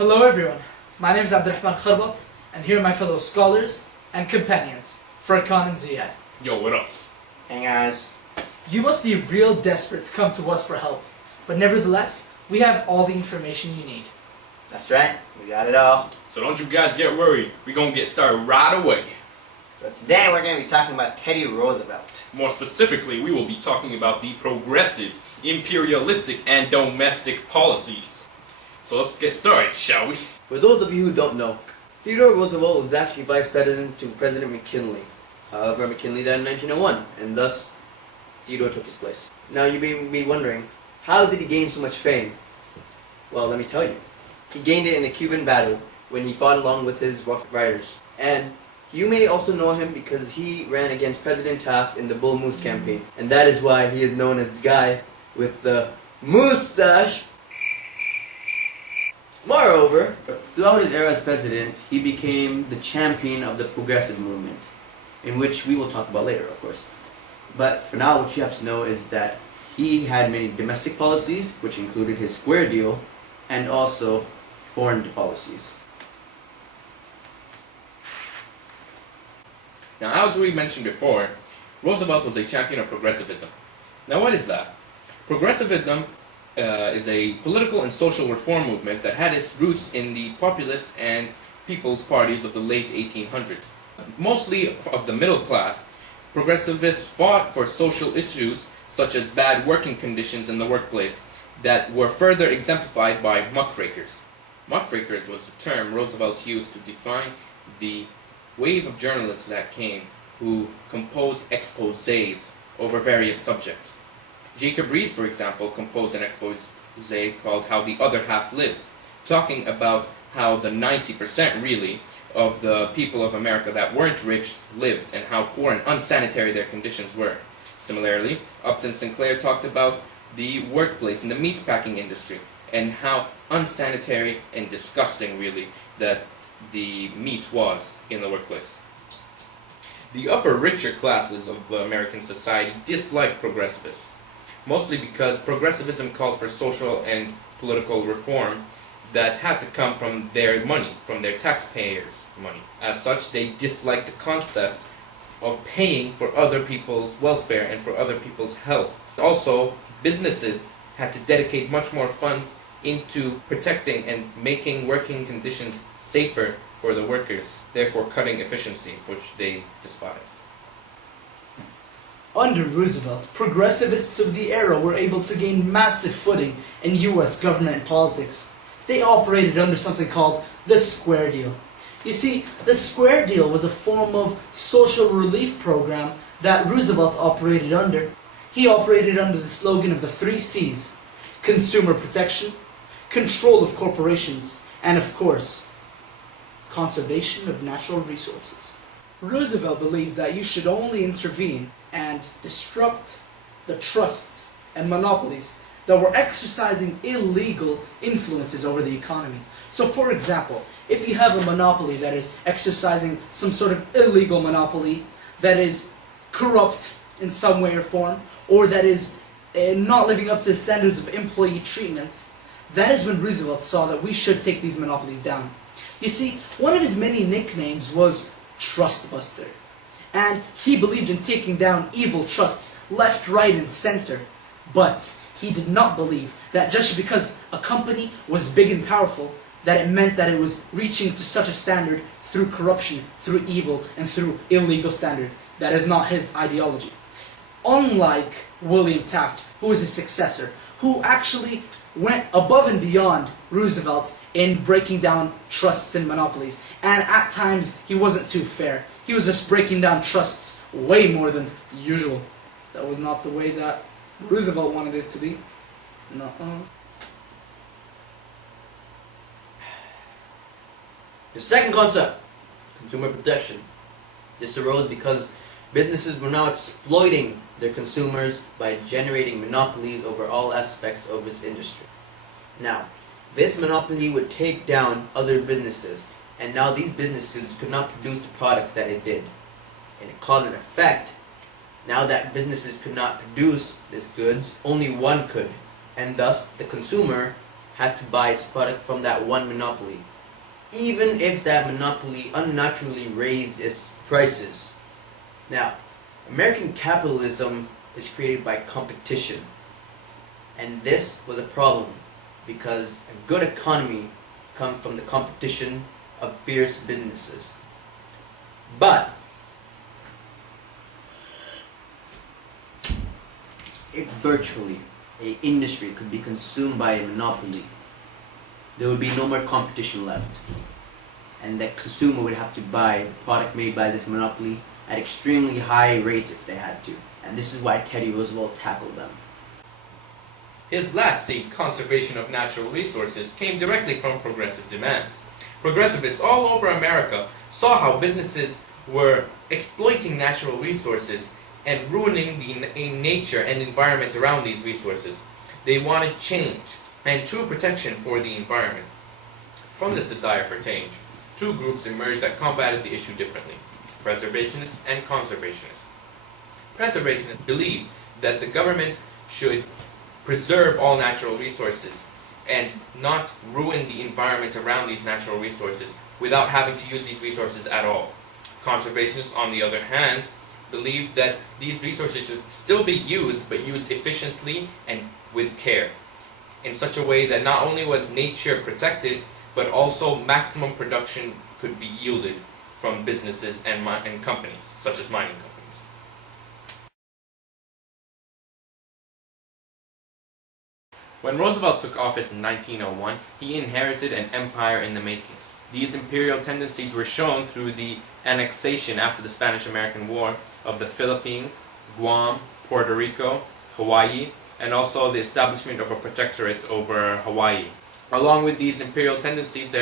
Hello everyone, my name is Abdurrahman Kharbat, and here are my fellow scholars and companions, Furqan and Ziyad. Yo, what up? Hey guys. You must be real desperate to come to us for help, but nevertheless, we have all the information you need. That's right, we got it all. So don't you guys get worried. We're gonna get started right away. So today we're going to be talking about Teddy Roosevelt. More specifically, we will be talking about the progressive, imperialistic, and domestic policies. So let's get started, shall we? For those of you who don't know, Theodore Roosevelt was actually vice president to President McKinley. However, McKinley died in 1901, and thus Theodore took his place. Now you may be wondering, how did he gain so much fame? Well, let me tell you. He gained it in the Cuban battle when he fought along with his Rough Riders. And you may also know him because he ran against President Taft in the Bull Moose campaign. And that is why he is known as the guy with the moustache. Moreover, throughout his era as president, he became the champion of the progressive movement, in which we will talk about later, of course. But for now, what you have to know is that he had many domestic policies, which included his square deal, and also foreign policies. Now, as we mentioned before, Roosevelt was a champion of progressivism. Now, what is that? Progressivism is a political and social reform movement that had its roots in the populist and people's parties of the late 1800s. Mostly of the middle class, progressivists fought for social issues such as bad working conditions in the workplace that were further exemplified by muckrakers. Muckrakers was the term Roosevelt used to define the wave of journalists that came who composed exposés over various subjects. Jacob Riis, for example, composed an exposé called How the Other Half Lives, talking about how the 90% really of the people of America that weren't rich lived and how poor and unsanitary their conditions were. Similarly, Upton Sinclair talked about the workplace in the meatpacking industry and how unsanitary and disgusting really that the meat was in the workplace. The upper richer classes of the American society disliked progressivists, mostly because progressivism called for social and political reform that had to come from their money, from their taxpayers' money. As such, they disliked the concept of paying for other people's welfare and for other people's health. Also, businesses had to dedicate much more funds into protecting and making working conditions safer for the workers, therefore cutting efficiency, which they despised. Under Roosevelt, progressivists of the era were able to gain massive footing in US government and politics. They operated under something called the Square Deal. You see, the Square Deal was a form of social relief program that Roosevelt operated under. He operated under the slogan of the 3 C's: consumer protection, control of corporations, and of course, conservation of natural resources. Roosevelt believed that you should only intervene and disrupt the trusts and monopolies that were exercising illegal influences over the economy. So for example, if you have a monopoly that is exercising some sort of illegal monopoly that is corrupt in some way or form, or that is not living up to the standards of employee treatment, that is when Roosevelt saw that we should take these monopolies down. You see, one of his many nicknames was Trustbuster, and he believed in taking down evil trusts left, right, and center. But he did not believe that just because a company was big and powerful, that it meant that it was reaching to such a standard through corruption, through evil, and through illegal standards. That is not his ideology. Unlike William Taft, who was his successor, who actually went above and beyond Roosevelt in breaking down trusts and monopolies. And at times, he wasn't too fair. He was just breaking down trusts way more than usual. That was not the way that Roosevelt wanted it to be. No. The second concept, consumer protection. This arose because businesses were now exploiting their consumers by generating monopolies over all aspects of its industry. Now, this monopoly would take down other businesses, and now these businesses could not produce the products that it did. And it caused an effect. Now that businesses could not produce these goods, only one could, and thus the consumer had to buy its product from that one monopoly, even if that monopoly unnaturally raised its prices. Now, American capitalism is created by competition, and this was a problem because a good economy comes from the competition of fierce businesses. But if virtually an industry could be consumed by a monopoly, there would be no more competition left, and that consumer would have to buy the product made by this monopoly at extremely high rates if they had to. And this is why Teddy Roosevelt tackled them. His last seed, conservation of natural resources, came directly from progressive demands. Progressivists all over America saw how businesses were exploiting natural resources and ruining the nature and environment around these resources. They wanted change and true protection for the environment. From this desire for change, two groups emerged that combated the issue differently: preservationists and conservationists. Preservationists believed that the government should preserve all natural resources and not ruin the environment around these natural resources without having to use these resources at all. Conservationists, on the other hand, believed that these resources should still be used, but used efficiently and with care, in such a way that not only was nature protected, but also maximum production could be yielded from businesses and companies, such as mining companies. When Roosevelt took office in 1901, he inherited an empire in the making. These imperial tendencies were shown through the annexation after the Spanish-American War of the Philippines, Guam, Puerto Rico, Hawaii, and also the establishment of a protectorate over Hawaii. Along with these imperial tendencies,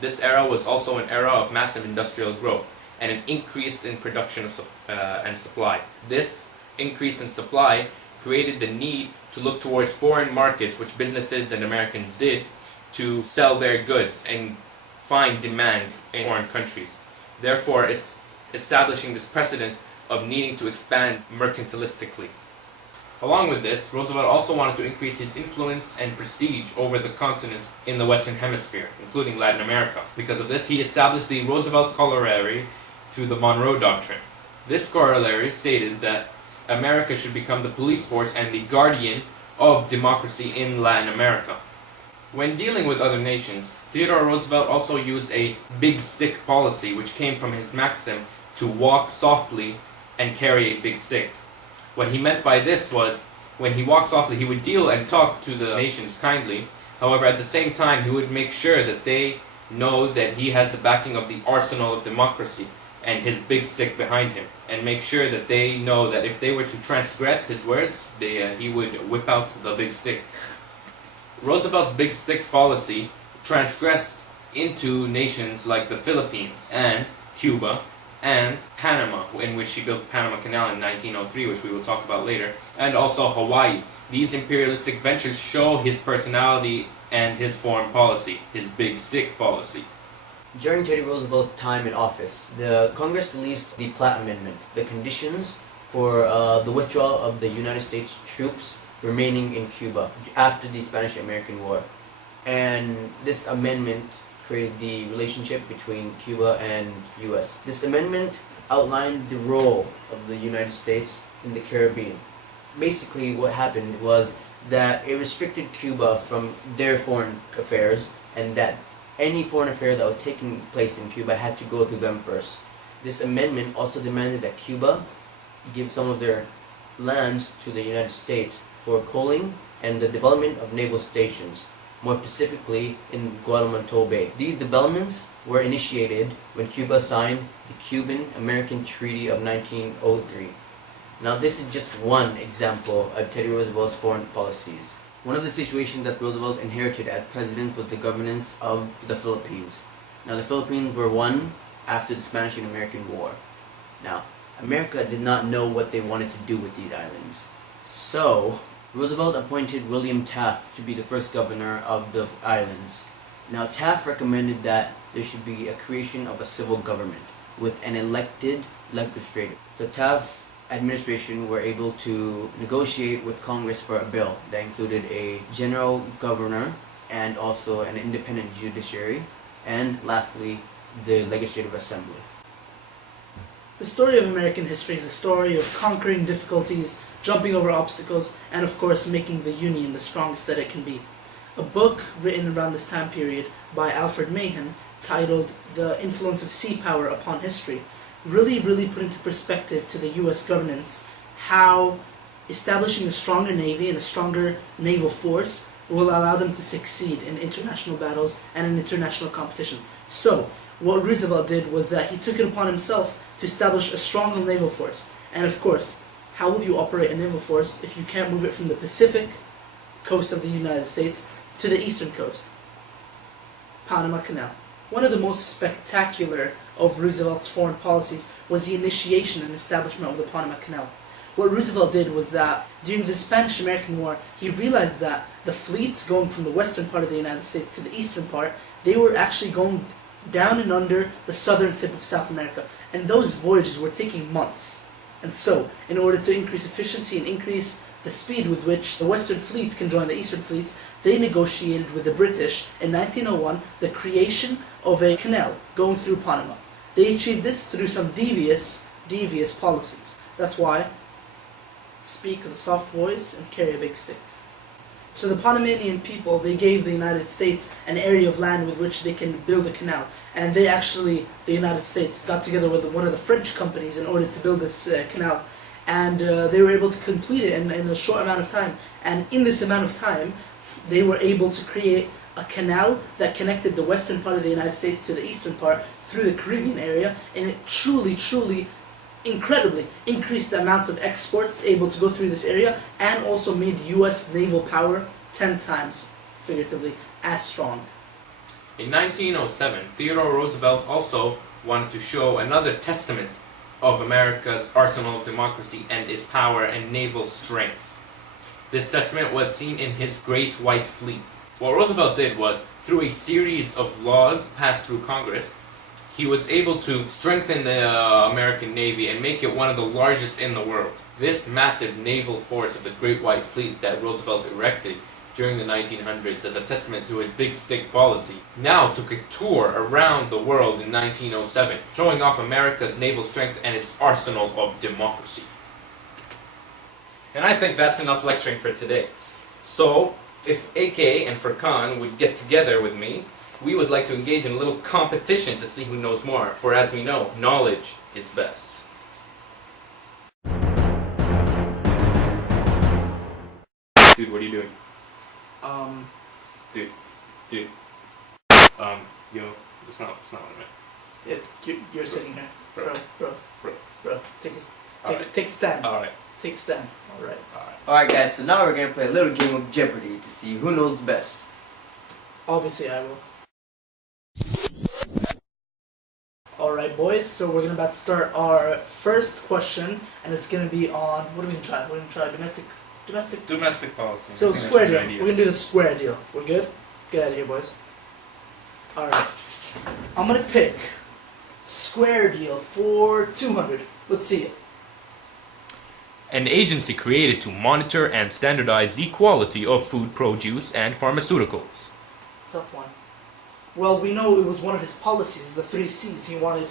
this era was also an era of massive industrial growth and an increase in production and supply. This increase in supply created the need to look towards foreign markets, which businesses and Americans did, to sell their goods and find demand in foreign countries. Therefore, establishing this precedent of needing to expand mercantilistically. Along with this, Roosevelt also wanted to increase his influence and prestige over the continents in the Western Hemisphere, including Latin America. Because of this, he established the Roosevelt Corollary to the Monroe Doctrine. This corollary stated that America should become the police force and the guardian of democracy in Latin America. When dealing with other nations, Theodore Roosevelt also used a big stick policy, which came from his maxim to walk softly and carry a big stick. What he meant by this was, when he walked softly, he would deal and talk to the nations kindly. However, at the same time, he would make sure that they know that he has the backing of the arsenal of democracy and his big stick behind him, and make sure that they know that if they were to transgress his words, he would whip out the big stick. Roosevelt's big stick policy transgressed into nations like the Philippines and Cuba and Panama, in which he built the Panama Canal in 1903, which we will talk about later, and also Hawaii. These imperialistic ventures show his personality and his foreign policy, his big stick policy. During Teddy Roosevelt's time in office, the Congress released the Platt Amendment, the conditions for the withdrawal of the United States troops remaining in Cuba after the Spanish-American War. And this amendment created the relationship between Cuba and US. This amendment outlined the role of the United States in the Caribbean. Basically what happened was that it restricted Cuba from their foreign affairs, and that any foreign affair that was taking place in Cuba had to go through them first. This amendment also demanded that Cuba give some of their lands to the United States for coaling and the development of naval stations, more specifically in Guadalupe Bay. These developments were initiated when Cuba signed the Cuban-American Treaty of 1903. Now this is just one example of Teddy Roosevelt's foreign policies. One of the situations that Roosevelt inherited as president was the governance of the Philippines. Now the Philippines were won after the Spanish and American War. Now, America did not know what they wanted to do with these islands. So, Roosevelt appointed William Taft to be the first governor of the islands. Now Taft recommended that there should be a creation of a civil government with an elected legislature. The Taft administration were able to negotiate with Congress for a bill that included a general governor and also an independent judiciary, and lastly, the legislative assembly. The story of American history is a story of conquering difficulties, jumping over obstacles, and of course making the Union the strongest that it can be. A book written around this time period by Alfred Mahan, titled The Influence of Sea Power Upon History, really put into perspective to the US governance how establishing a stronger navy and a stronger naval force will allow them to succeed in international battles and in international competition. So, what Roosevelt did was that he took it upon himself to establish a stronger naval force. And of course, how will you operate a naval force if you can't move it from the Pacific coast of the United States to the eastern coast? Panama Canal. One of the most spectacular of Roosevelt's foreign policies was the initiation and establishment of the Panama Canal. What Roosevelt did was that during the Spanish-American War, he realized that the fleets going from the western part of the United States to the eastern part, they were actually going down and under the southern tip of South America. And those voyages were taking months. And so, in order to increase efficiency and increase the speed with which the western fleets can join the eastern fleets, they negotiated with the British in 1901 the creation of a canal going through Panama. They achieved this through some devious policies. That's why speak with a soft voice and carry a big stick. So the Panamanian people, they gave the United States an area of land with which they can build a canal. And they actually, the United States, got together with one of the French companies in order to build this canal. And they were able to complete it in a short amount of time. And in this amount of time, they were able to create a canal that connected the western part of the United States to the eastern part through the Caribbean area. And it truly, incredibly increased the amounts of exports able to go through this area, and also made US naval power 10 times, figuratively, as strong. In 1907, Theodore Roosevelt also wanted to show another testament of America's arsenal of democracy and its power and naval strength. This testament was seen in his Great White Fleet. What Roosevelt did was, through a series of laws passed through Congress, he was able to strengthen the American Navy and make it one of the largest in the world. This massive naval force of the Great White Fleet that Roosevelt erected during the 1900s as a testament to his big stick policy now took a tour around the world in 1907, showing off America's naval strength and its arsenal of democracy. And I think that's enough lecturing for today. So, if AK and Furqan would get together with me, we would like to engage in a little competition to see who knows more, for as we know, knowledge is best. Dude, what are you doing? Dude. Yo, that's not what I meant. You're sitting here. Bro. Bro, take a stand. Alright. Take a stand. Alright. Alright guys, so now we're going to play a little game of Jeopardy to see who knows the best. Obviously I will. Alright boys, so we're about to start our first question, and it's going to be on, what are we going to try? We're going to try Domestic policy. So I think square that's a deal. good idea. We're going to do the square deal. We're good? Get out of here boys. Alright. I'm going to pick square deal for 200. Let's see it. An agency created to monitor and standardize the quality of food, produce, and pharmaceuticals. Tough one. Well, we know it was one of his policies, the 3 C's. He wanted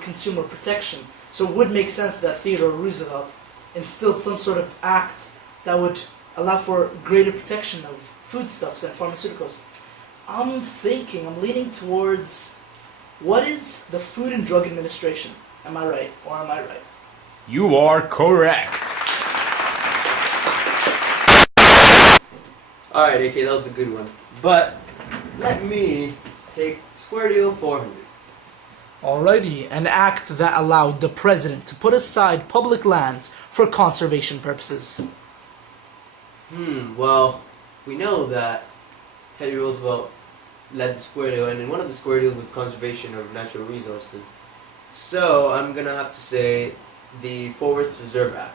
consumer protection. So it would make sense that Theodore Roosevelt instilled some sort of act that would allow for greater protection of foodstuffs and pharmaceuticals. I'm leaning towards, what is the Food and Drug Administration? Am I right, or am I right? You are correct. Alright, AK, that was a good one. But let me take square deal 400. Alrighty, an act that allowed the president to put aside public lands for conservation purposes. Well, we know that Teddy Roosevelt led the square deal, and in one of the square deals was conservation of natural resources. So I'm gonna have to say the Forest Reserve Act.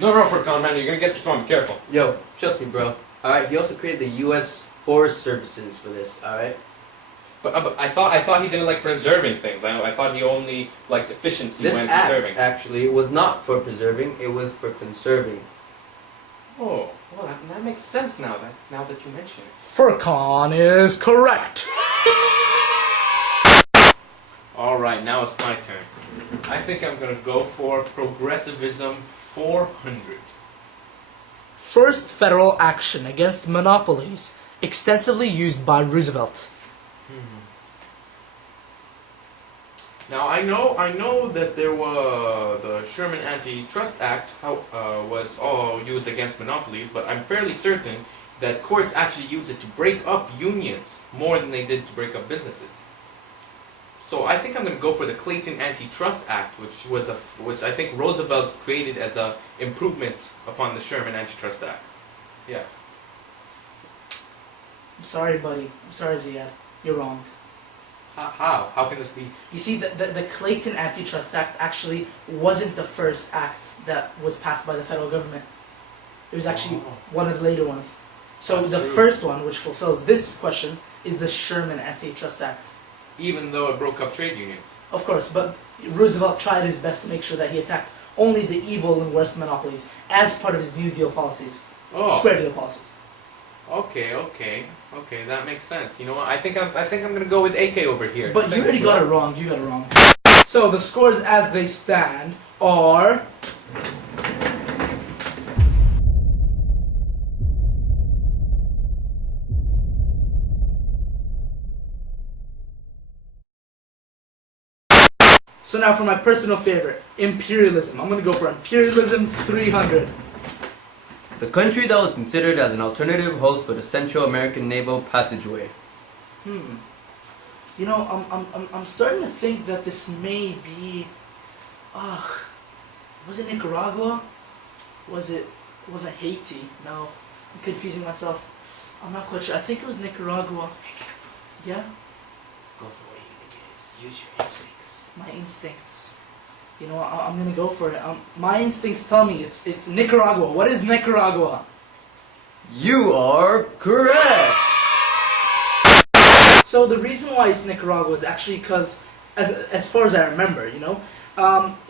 No, Furqan, man, you're gonna get this wrong. Be careful. Yo, trust me, bro. Alright, he also created the U.S. Forest Services for this, alright? But I thought he didn't like preserving things. I thought he only liked efficiency This when act, preserving. actually, was not for preserving, it was for conserving. Oh, well, that makes sense now that you mention it. Furqan is correct. Alright, now it's my turn. I think I'm gonna go for progressivism 400. First federal action against monopolies, extensively used by Roosevelt. Now I know that there was the Sherman Antitrust Act was all used against monopolies, but I'm fairly certain that courts actually used it to break up unions more than they did to break up businesses. So I think I'm going to go for the Clayton Antitrust Act, which I think Roosevelt created as a improvement upon the Sherman Antitrust Act. Yeah. I'm sorry, buddy. I'm sorry, Ziyad. You're wrong. How? How can this be? You see, the Clayton Antitrust Act actually wasn't the first act that was passed by the federal government. It was actually one of the later ones. So That's the true. first one, which fulfills this question, is the Sherman Antitrust Act. Even though it broke up trade unions. Of course, but Roosevelt tried his best to make sure that he attacked only the evil and worst monopolies as part of his New Deal policies. Oh. Square Deal policies. Okay, that makes sense. You know what? I think I'm gonna go with AK over here. But you already got it wrong. You got it wrong. So the scores as they stand are. So now for my personal favorite, imperialism. I'm gonna go for imperialism 300. The country that was considered as an alternative host for the Central American Naval Passageway. You know, I'm starting to think that this may be. Was it Nicaragua? Wasn't Haiti? No, I'm confusing myself. I'm not quite sure. I think it was Nicaragua. Yeah. Go for what you think it is. Use your instincts. My instincts. You know, I'm gonna go for it. My instincts tell me it's Nicaragua. What is Nicaragua? You are correct! So the reason why it's Nicaragua is actually because, as far as I remember, you know,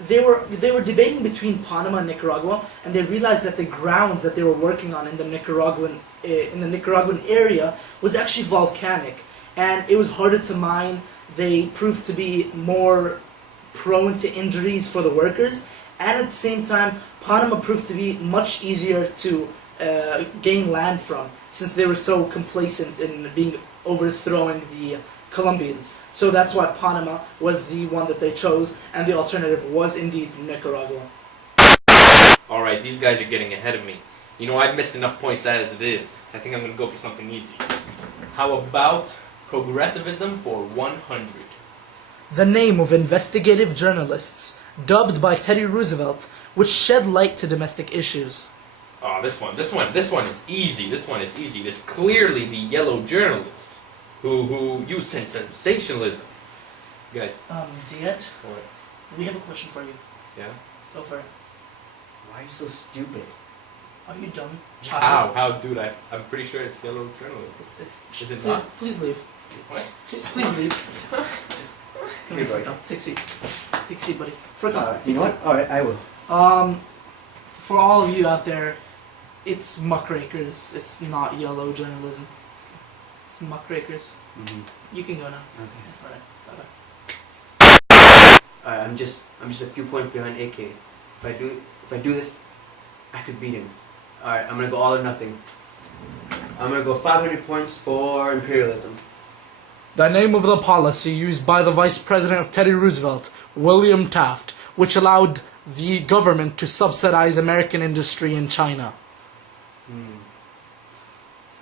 they were debating between Panama and Nicaragua, and they realized that the grounds that they were working on in the Nicaraguan area was actually volcanic, and it was harder to mine. They proved to be more prone to injuries for the workers, and at the same time, Panama proved to be much easier to gain land from, since they were so complacent in being overthrowing the Colombians. So that's why Panama was the one that they chose, and the alternative was indeed Nicaragua. Alright, these guys are getting ahead of me. You know, I've missed enough points as it is. I think I'm gonna go for something easy. How about progressivism for 100? The name of investigative journalists, dubbed by Teddy Roosevelt, which shed light to domestic issues. Oh, this one is easy. This is clearly the yellow journalists who use sensationalism. You guys, Ziyad, what? we have a question for you. Yeah? Go for it. Why are you so stupid? Are you dumb? How, dude? I'm pretty sure it's yellow journalism. Is it not? Please leave. What? Please leave. Come here, Furqan. Take a seat. Take a seat, buddy. Furqan, You know what? Alright, I will. For all of you out there, it's muckrakers. It's not yellow journalism. It's muckrakers. You can go now. Okay. Alright, bye-bye. Alright, I'm just a few points behind AK. If I do this, I could beat him. Alright, I'm gonna go all or nothing. I'm gonna go 500 points for imperialism. The name of the policy used by the Vice President of Teddy Roosevelt, William Taft, which allowed the government to subsidize American industry in China.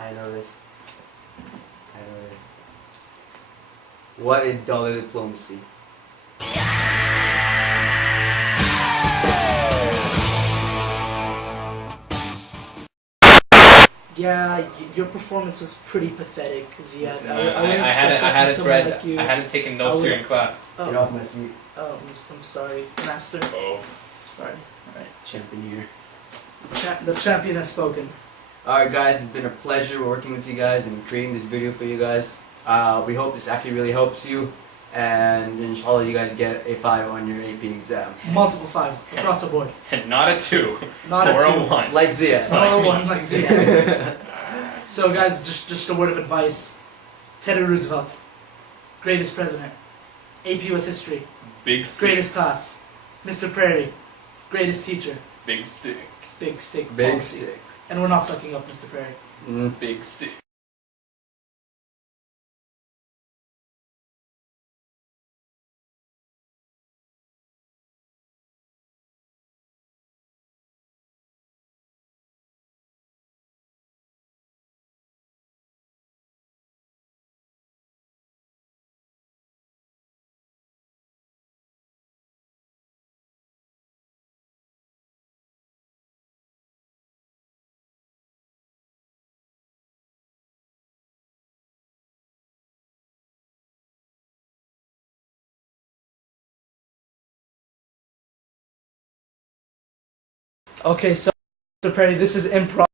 I know this. What is dollar diplomacy? Yeah, your performance was pretty pathetic, Ziyad. I hadn't taken notes during class. Get off my seat. Oh, I'm sorry, Master. Oh. Sorry. Alright. Champion here. The champion has spoken. Alright guys, it's been a pleasure working with you guys and creating this video for you guys. We hope this actually really helps you. and inshallah you guys get a 5 on your AP exam. Multiple 5s across the board. And not a 2. Not or a 2. a 1. Like Ziyad. Not a me. 1 like Ziyad. So guys, just a word of advice. Teddy Roosevelt, greatest president. APUS history, Big stick. greatest class. Mr. Prairie, greatest teacher. Big stick. Big stick Big policy. stick. And we're not sucking up, Mr. Prairie. Big stick. Okay, so Mr. Prairie, this is improv.